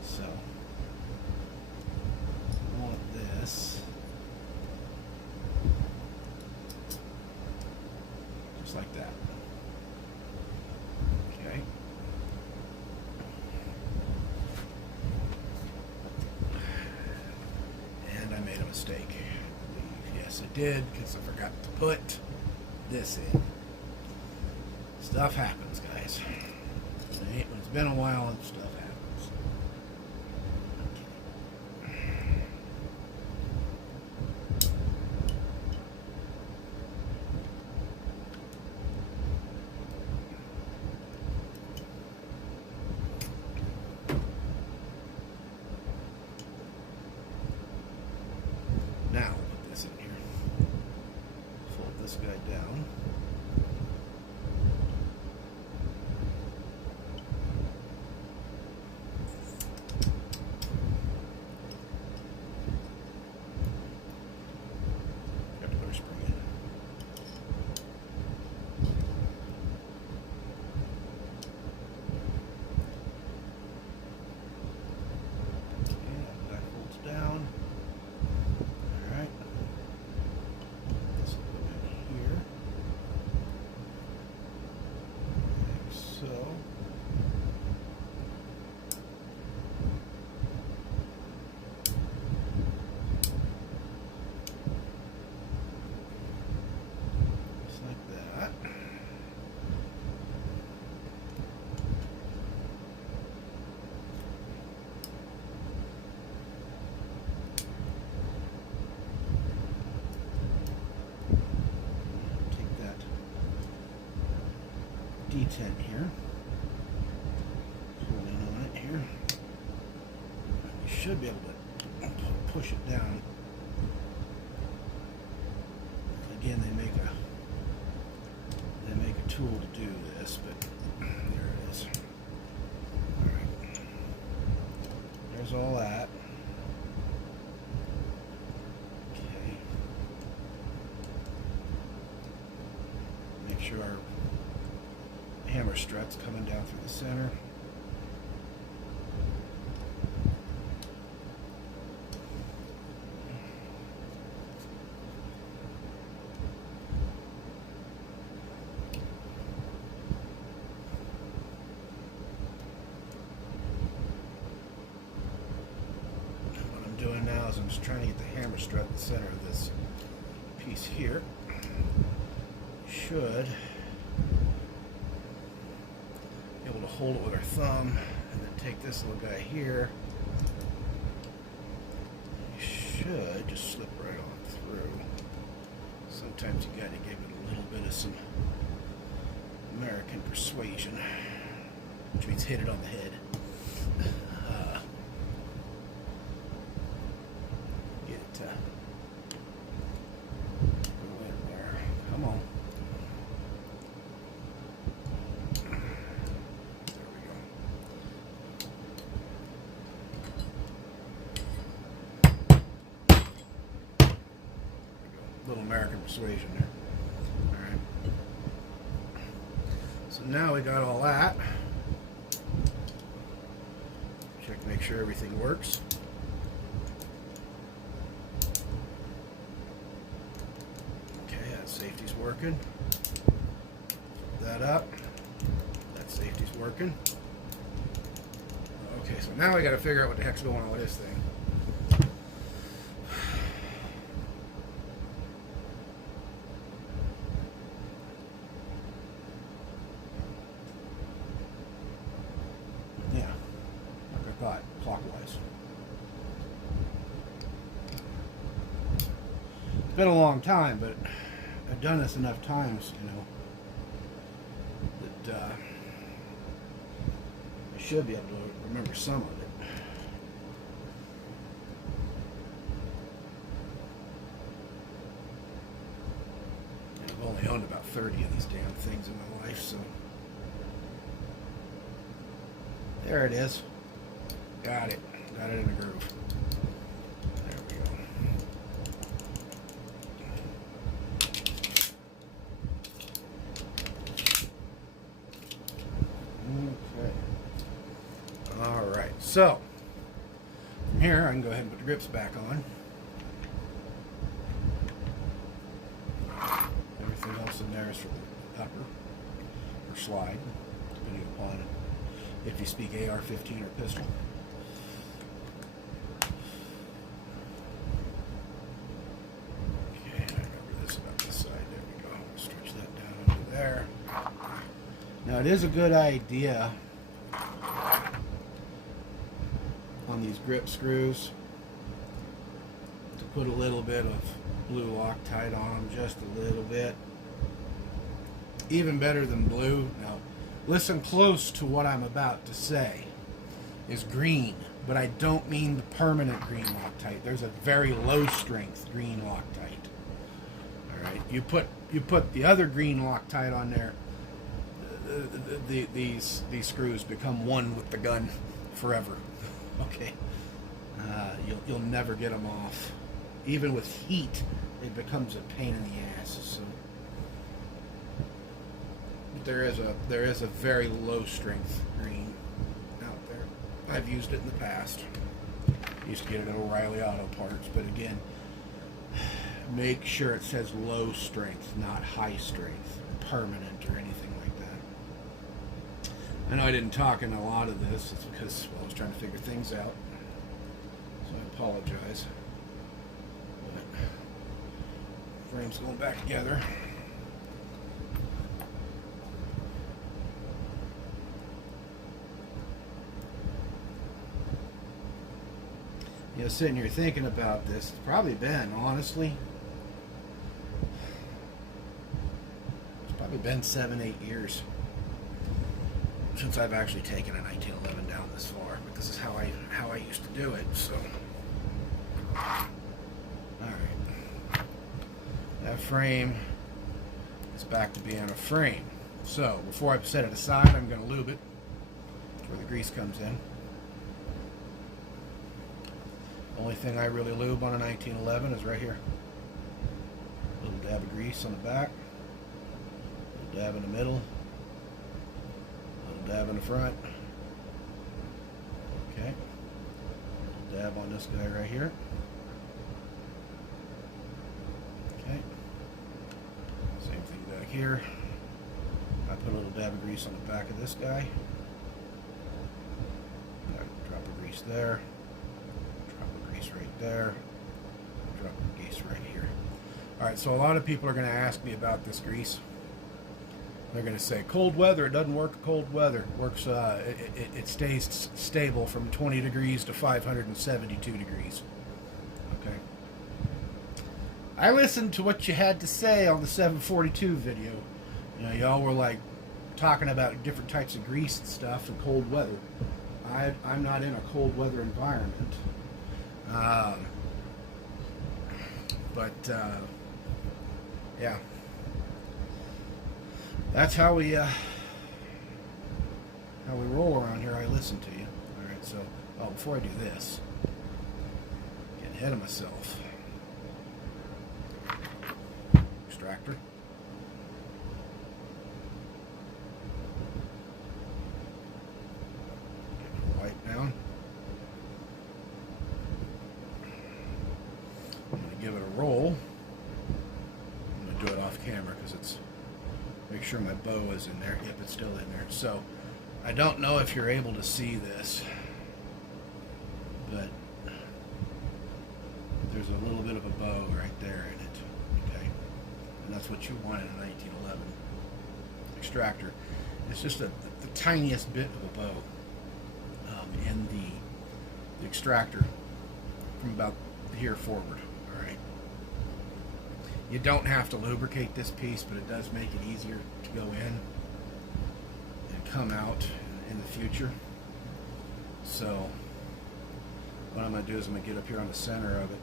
So, I want this just like that. Okay. Mistake. Yes, I did, because I forgot to put this in. Stuff happens, guys. When it's been a while, and stuff happens. Now, put this in here. Fold this guy down. Got to put our spring in. Okay, that folds down. Detent here. Pull in on it here. You should be able to push it down. Again, they make a tool to do this, but there it is. All right. There's all that. Okay. Make sure our hammer struts coming down through the center. What I'm doing now is I'm just trying to get the hammer strut in the center of this piece here. Should able to hold it with our thumb and then take this little guy here. You should just slip right on through. Sometimes you got to give it a little bit of some American persuasion, which means hit it on the head. Get it to go in there. Come on. persuasion there. All right. So now we got all that. Check to make sure everything works. Okay, that safety's working. That up. That safety's working. Okay, so now we got to figure out what the heck's going on with this thing. Yeah, like I thought, clockwise. It's been a long time, but I've done this enough times, you know, that I should be able to remember some of it. I've only owned about 30 of these damn things in my life, so. There it is. Got it. Got it in the groove. There we go. Okay. All right. So, from here, I can go ahead and put the grips back on. Everything else in there is for the upper or slide, depending upon it. If you speak AR-15 or pistol. Okay, I remember this about this side. There we go. Stretch that down under there. Now it is a good idea on these grip screws to put a little bit of blue Loctite on them, just a little bit. Even better than blue. Now, listen close to what I'm about to say. Is green, but I don't mean the permanent green Loctite. There's a very low strength green Loctite. All right, you put the other green Loctite on there. These screws become one with the gun forever. Okay, you'll never get them off. Even with heat, it becomes a pain in the ass. So. There is a very low strength green out there. I've used it in the past. Used to get it at O'Reilly Auto Parts, but again, make sure it says low strength, not high strength, permanent or anything like that. I know I didn't talk in a lot of this. It's because I was trying to figure things out, so I apologize. But frame's going back together. You know, sitting here thinking about this, it's probably been, honestly, it's probably been 7-8 years since I've actually taken a 1911 down this far. But this is how I used to do it. So, all right, that frame is back to being a frame. So before I set it aside, I'm going to lube it. That's where the grease comes in. Only thing I really lube on a 1911 is right here. A little dab of grease on the back, a little dab in the middle, a little dab in the front. Okay. A little dab on this guy right here. Okay. Same thing back here. I put a little dab of grease on the back of this guy. Drop of grease there. Right there, drop the grease right here. Alright, so a lot of people are going to ask me about this grease. They're going to say cold weather, it doesn't work cold weather. It works, it stays stable from 20 degrees to 572 degrees. Okay. I listened to what you had to say on the 742 video. You know, y'all were like talking about different types of grease and stuff and cold weather. I'm not in a cold weather environment. Yeah, that's how we roll around here. I listen to you. All right. So, before I do this, getting ahead of myself. extractor. Wipe down. I'm going to give it a roll. I'm going to do it off camera because it's, make sure my bow is in there. Yep, it's still in there. So I don't know if you're able to see this, but there's a little bit of a bow right there in it. Okay, and that's what you want in a 1911 extractor. It's just the tiniest bit of a bow in the extractor from about here forward. All right. You don't have to lubricate this piece, but it does make it easier to go in and come out in the future. So what I'm going to do is I'm going to get up here on the center of it,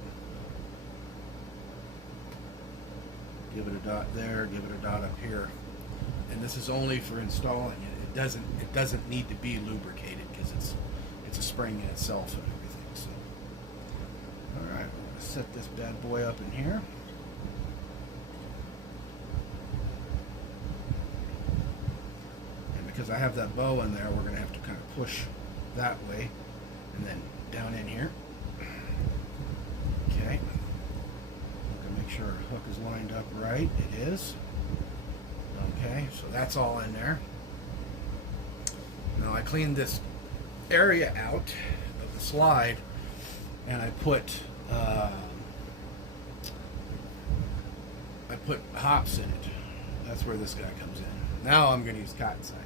give it a dot there, give it a dot up here, and this is only for installing it. It doesn't need to be lubricated because it's a spring in itself and everything. So all right, I'm going to set this bad boy up in here. And because I have that bow in there, we're going to have to kind of push that way and then down in here. Okay. I'm going to make sure our hook is lined up right. It is. Okay, so that's all in there. Now I cleaned this area out of the slide and I put hops in it. That's where this guy comes in. Now I'm going to use cottonseed.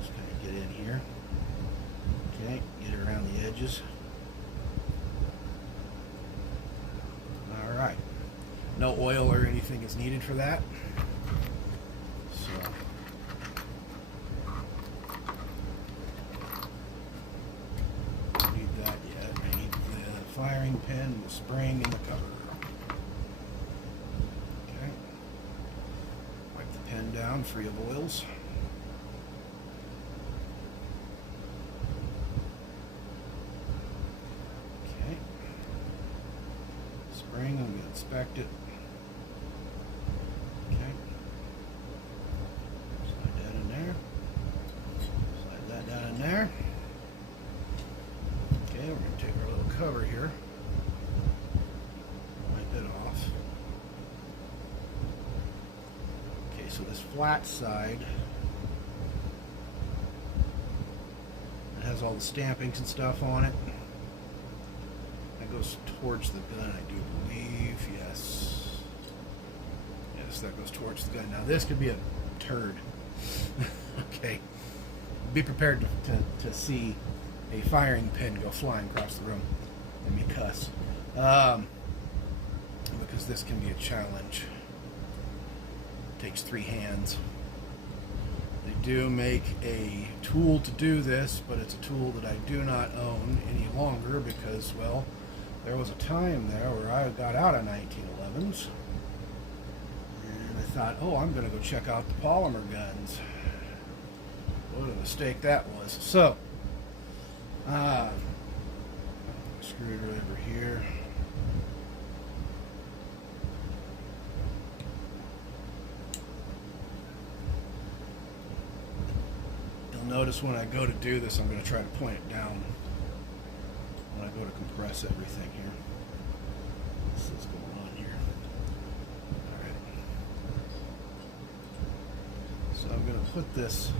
Just kind of get in here. Okay, get around the edges. All right. No oil or anything is needed for that. So don't need that yet. I need the firing pin, the spring, and the cover. Okay. Wipe the pen down, free of oils. Okay. Spring, I'm going to inspect it. Okay. Slide that in there. Slide that down in there. Okay, we're going to take our little cover here. Wipe it off. Okay, so this flat side, it has all the stampings and stuff on it. That goes towards the gun, I do believe. Yes. Yes, that goes towards the gun. Now this could be a turd. Okay. Be prepared to see a firing pin go flying across the room and me cuss. Because this can be a challenge. It takes 3 hands. They do make a tool to do this, but it's a tool that I do not own any longer because, well, there was a time there where I got out of 1911s and I thought, oh, I'm going to go check out the polymer guns. What a mistake that was. So, screwdriver here. You'll notice when I go to do this, I'm going to try to point it down when I go to compress everything here. This is going on here. Alright. So I'm going to put this,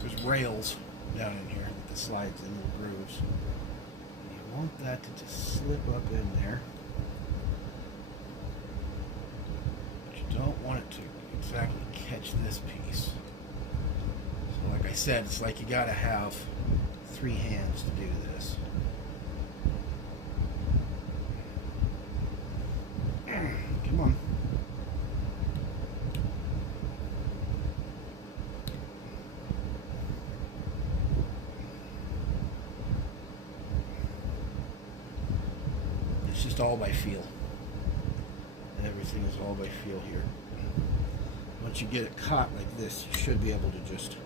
there's rails down in here that the slides in little grooves. And you want that to just slip up in there. But you don't want it to exactly catch this piece. So like I said, it's like you gotta have 3 hands to do this. Come on. It's just all by feel. Everything is all by feel here. Once you get it caught like this, you should be able to just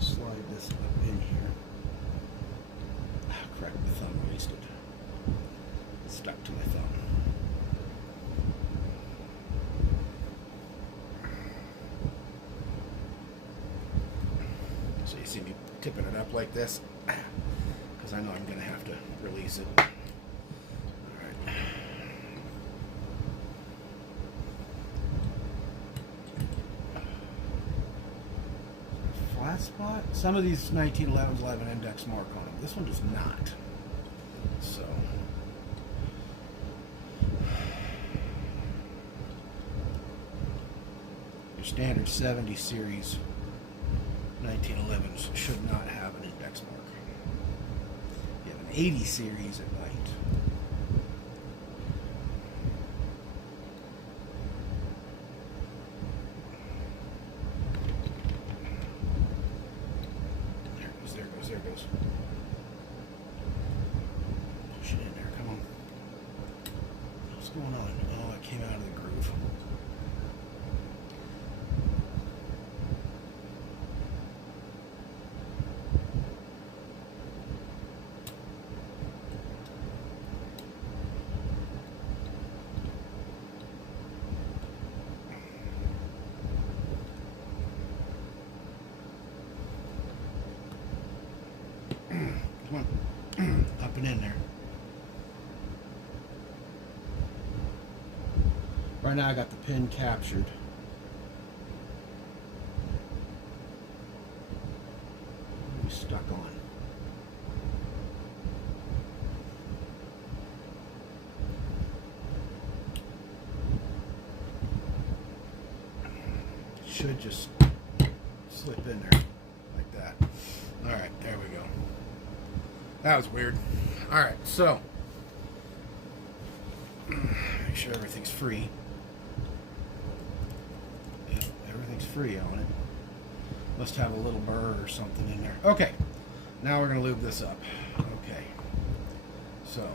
slide this up tipping it up like this because I know I'm going to have to release it. All right. Flat spot? Some of these 1911s will have an index mark on them. This one does not. So, your standard 70 series 1911s should not have an index mark. You have an 80 series, it might. There it goes. Push it in there, come on. What's going on? Oh, it came out of the groove. Come on, up and in there. Right now I got the pin captured. We stuck on. Should just slip in there like that. All right, there we go. That was weird. All right, so make sure everything's free. Yep, everything's free on it. Must have a little burr or something in there. Okay, now we're gonna lube this up. Okay, so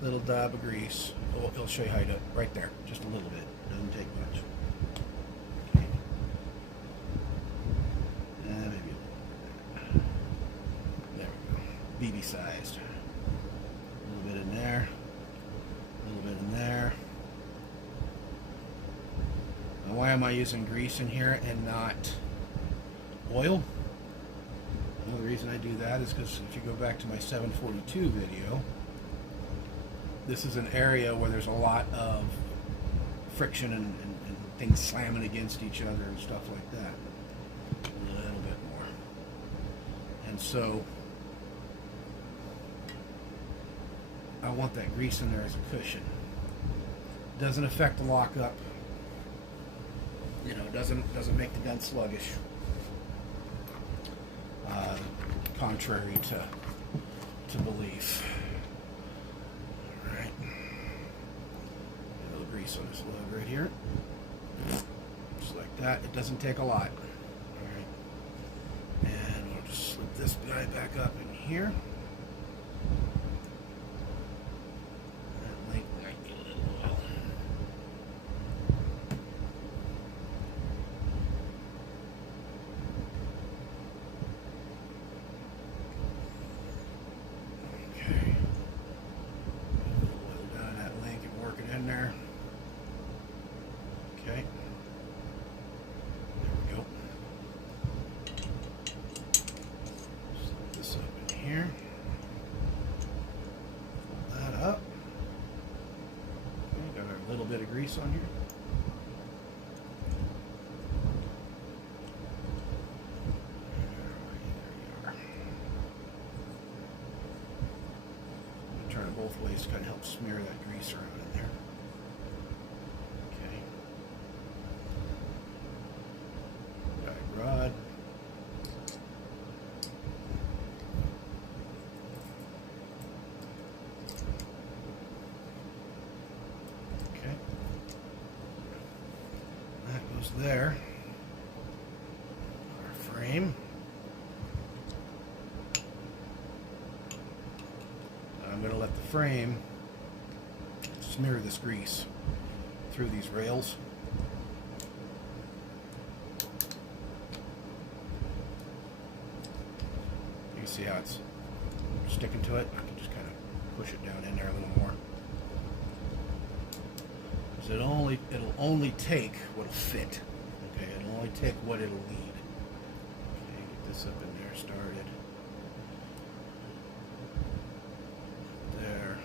little dab of grease. Oh, it'll show you how to do it right there, just a little bit. Doesn't take much. BB sized. A little bit in there, a little bit in there. Now, why am I using grease in here and not oil? Well, the reason I do that is because if you go back to my 742 video, this is an area where there's a lot of friction and things slamming against each other and stuff like that. A little bit more. And so I want that grease in there as a cushion. Doesn't affect the lockup. You know, doesn't make the gun sluggish. Contrary to belief. All right. A little grease on this lug right here. Just like that. It doesn't take a lot. All right. And we'll just slip this guy back up in here. There. Okay. There we go. Slip this up in here. Pull that up. Okay, got our little bit of grease on here. There you are. Turn it both ways to kind of help smear that grease around in there. Rod. Okay. That goes there. Our frame. I'm going to let the frame smear this grease through these rails. You see how it's sticking to it? I can just kind of push it down in there a little more. because it'll only take what'll fit. Okay, it'll only take what it'll need. Okay, get this up in there started. There.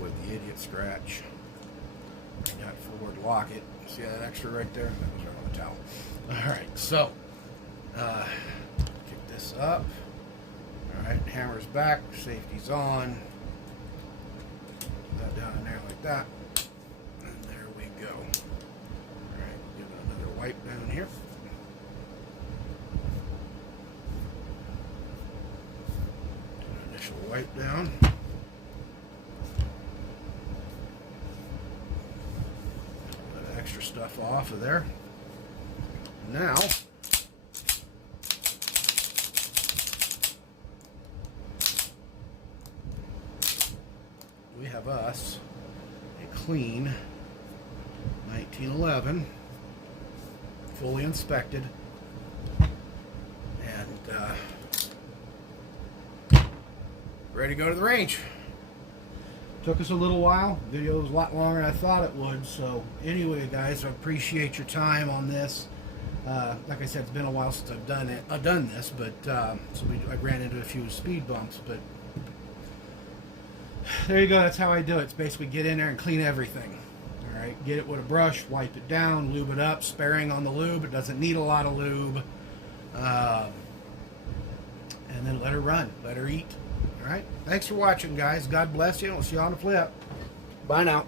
With the idiot scratch. Got forward lock it. See that extra right there? That was right on the towel. Alright, so kick this up. Alright, hammer's back, safety's on. Put that down in there like that. And there we go. Alright, give it another wipe down here. Do an initial wipe down. Extra stuff off of there. Now we have us a clean 1911, fully inspected, and ready to go to the range. Took us a little while. The video was a lot longer than I thought it would. So anyway, guys, I appreciate your time on this. Like I said, it's been a while since I've done this, but I ran into a few speed bumps. But there you go. That's how I do it. It's basically get in there and clean everything. All right, get it with a brush, wipe it down, lube it up, sparing on the lube. It doesn't need a lot of lube, and then let her run, let her eat. All right. Thanks for watching, guys. God bless you. We'll see you on the flip. Bye now.